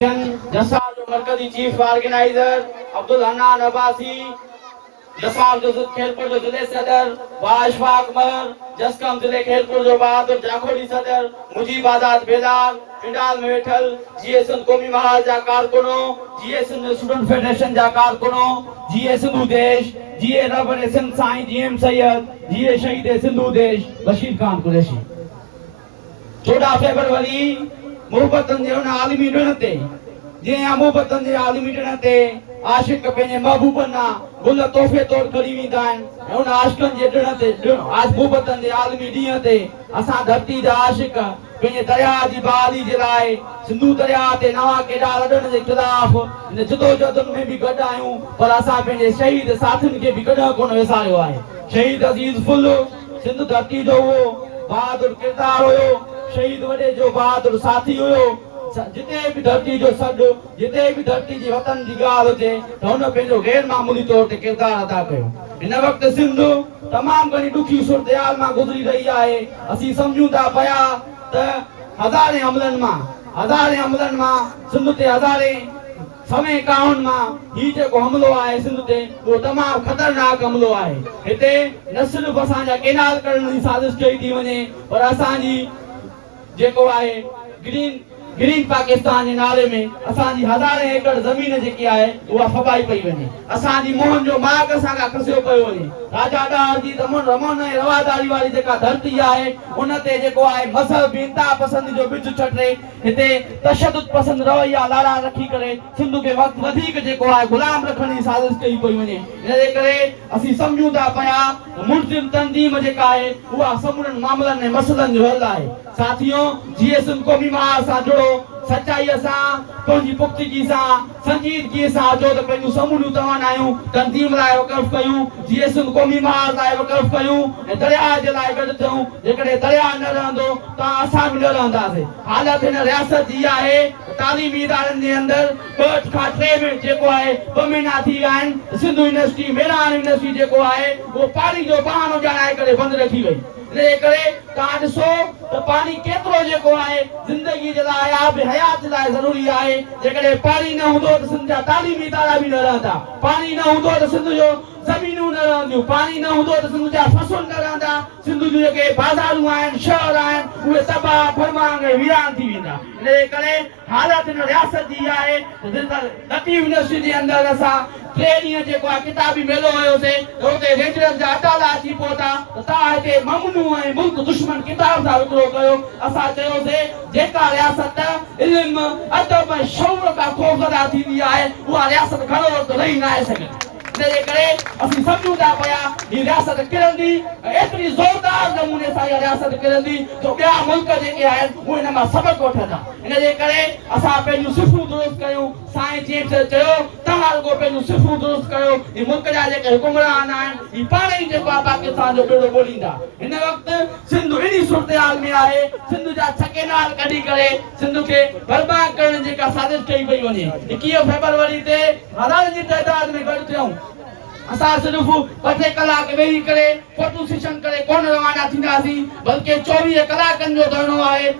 जसार जो मरकजी चीफ ऑर्गेनाइजर अब्दुल हन्नान अब्बासी, जसार जो खेलपुर जो जिले सदर वाशफाक मर, जसकम जिले खेलपुर जो बहादुर जाखोड़ी सदर मुजीब आजाद बेदार, पिंडाल में वेठल जीएसएन कौमी महाल जा कारकुनो, जीएसएन स्टूडेंट फेडरेशन जा कारकुनो, जीए सिंधु देश, जीए रबर सिंध साईं जीएम सैयद, जीए शहीद सिंधु देश बशीर खान कुरैशी। 14 फरवरी मोहब्बतन जे उन आलमी ॾिण ते जीअं मोहब्बतन जे आलमी ॾिण ते आशिक पंहिंजे महबूबनि गुल तोहफ़े तौरु खणी वेंदा आहिनि ऐं उन आशिकनि जे ॾिण ते मोहब्बतनि जे आलमी ॾींहं ते असां धरती जा आशिक पंहिंजे दरिया जी बहाली जे लाइ सिंधु दरिया ते नवां केॾा लॾण जे ख़िलाफ़ इन जदोजहद में बि गॾु आहियूं, पर असां पंहिंजे शहीद साथियुनि खे बि कॾहिं कोन विसारियो आहे। शहीद अज़ीज़ फुल सिंधु धरती जो उहो बहादुर किरदार हुयो, शहीद वॾे जो बहादुर साथी हुयो। जिते भी धरती जो सॾु, जिते भी धरती जी वतन जी ॻाल्हि हुजे त हुन पंहिंजो गैर मामूली तौर ते किरदार अदा कयो। हिन वक़्तु सिंध तमामु घणी ॾुखी सूरत मां गुज़री रही आहे। असीं सम्झूं था पिया त हज़ारे हमलनि मां सिंध ते हज़ारे समय काउन मां ही जेको हमलो आहे सिंध ते उहो तमामु ख़तरनाक हमलो आहे। हिते न सिर्फ़ु असांजा केनाल करण जी साज़िश कई थी वञे, पर असांजी जेको आहे ग्रीन पाकिस्तान जे नाले में असांजी हज़ारे एकड़ ज़मीन जेकी आहे उहा फबाई पई वञे। असांजी मोहन जो माग असां खां खसियो पियो वञे। राजा डार जी रमन ऐं रवादारी वारी जेका धरती आहे उन ते जेको आहे मज़हब इंतहा पसंदी जो बिज छटे, हिते तशद्दुद पसंद रवैया लारा रखी करे सिंध खे वधीक जेको आहे गुलाम रखण जी साज़िश कई पई वञे। इनजे करे असीं सम्झूं था पिया मुल्ज़िम तंज़ीम जेका आहे उहा समूरनि मामलनि ऐं मसइलनि जो हल आहे। साथियों, जीएसएम कौमी महाल सां जुड़ो, सचाईअ सां, पंहिंजी पुख़्तगी सां, संजीदगीअ सां अचो त पंहिंजूं समूरियूं तवानायूं तंज़ीम लाइ वक़फ़ कयूं, जीएसएम कौमी महाल लाइ वक़फ़ कयूं ऐं दरिया जे लाइ गॾु थियूं। जेकॾहिं दरिया न रहंदो त असां बि न रहंदासीं। हालत हिन रियासत जी आहे तालीमी इदारनि जे अंदरि 2 खां 3 में जेको आहे 2 महीना थी विया आहिनि। सिंधु यूनिवर्सिटी मेरान यूनिवर्सिटी जेको आहे उहो पाणी जो बहानो ॼाणाए करे बंदि रखी वई। इनजे करे तव्हां ॾिसो त पाणी केतिरो जेको आहे ज़िंदगी जे लाइ आब हयात जे लाइ ज़रूरी आहे। जेकॾहिं पाणी न हूंदो त सिंध जा तालीमी इदारा बि न रहंदा, पाणी न हूंदो त सिंध जो ज़मीनूं न रहंदियूं, पाणी न हूंदो त सिंध जा फसुल न रहंदा, सिंध जूं जेके बाज़ारूं आहिनि, शहर आहिनि, उहे तबाह फरमांग ऐं वीरान थी वेंदा। इनजे करे हालत हिन रियासत जी आहे लतीफ़ यूनिवर्सिटी जे अंदरि असां 3 ॾींहं जेको आहे किताबी मेलो हुयोसीं त हुते रेंजरनि जा अटाला अची पहुता त तव्हां हिते ममनू ऐं मुल्क दुश्मन किताब सां विकिरो कयो। असां चयोसीं जेका रियासत इल्म अदब ऐं शौक़ खां ख़ौफ़ज़दा थींदी आहे उहा रियासत घणो वक़्तु रही न आहे सघंदी। इनजे करे असीं सम्झूं था पिया ही रियासत किरंदी, एतिरी ज़ोरदार नमूने सां इहा रियासत किरंदी जो ॿिया मुल्क जेके आहिनि उहे हिन मां सबक़ वठंदा। इनजे करे असां पंहिंजूं सिफ़ूं दुरुस्त कयूं। साईं चीफ चयो तव्हां रुगो पंहिंजूं सिफ़ूं दुरुस्त कयो, ही मुल्क जा जेके हुकुमरान आहिनि ही पाण ई जेको आहे पाकिस्तान जो बेड़ो ॿोलींदा। हिन वक़्तु सिंध अहिड़ी सूरत में आहे, सिंध जा छकेनाल कढी करे सिंध खे बर्बाद करण जी जेका साज़िश कई पई वञे। 21 फरवरी ते हज़ारनि जी तइदाद में गॾु थियूं। असां सिर्फ़ 2 कलाक वेही करे फोटो सेशन करे कोन रवाना थींदासीं, बल्कि 24 कलाकनि जो धरणो आहे।